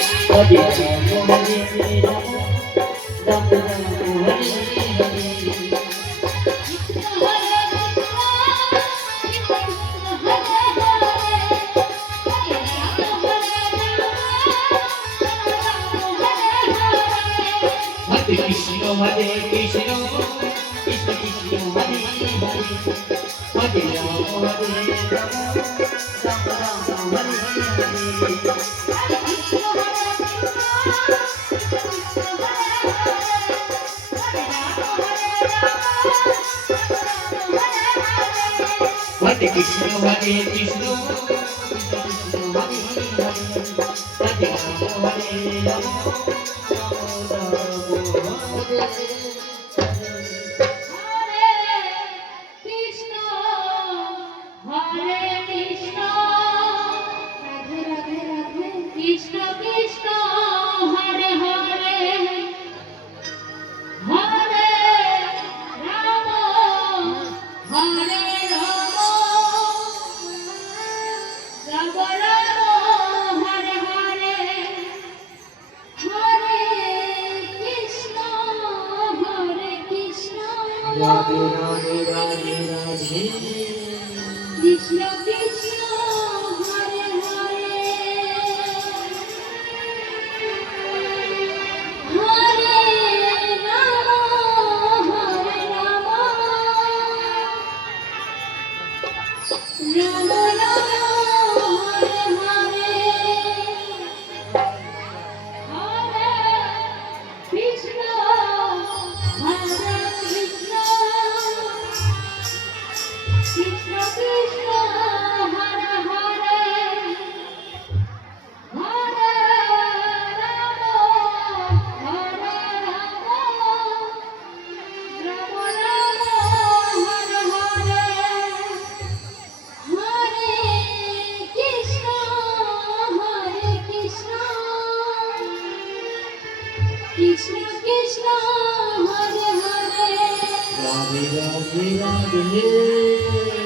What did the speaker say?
Hare Rama Hare Rama Rama Rama Hare Hare Hare Krishna Hare Krishna Krishna Krishna Hare Hare Hare Rama Hare Rama Rama Rama Hare Hare Krishna Hare Krishna Krishna Krishna Hare Hare Hare Rama Hare Rama Radhe Radhe Radhe Radhe Krishna Krishna Hare Hare Hare Rama Rama Rama Hare Hare Krishna Hare Krishna Krishna Krishna Hare Hare Hare Rama Rama Rama Hare Hare Krishna Krishna Krishna Hare Hare Radhe Radhe Radhe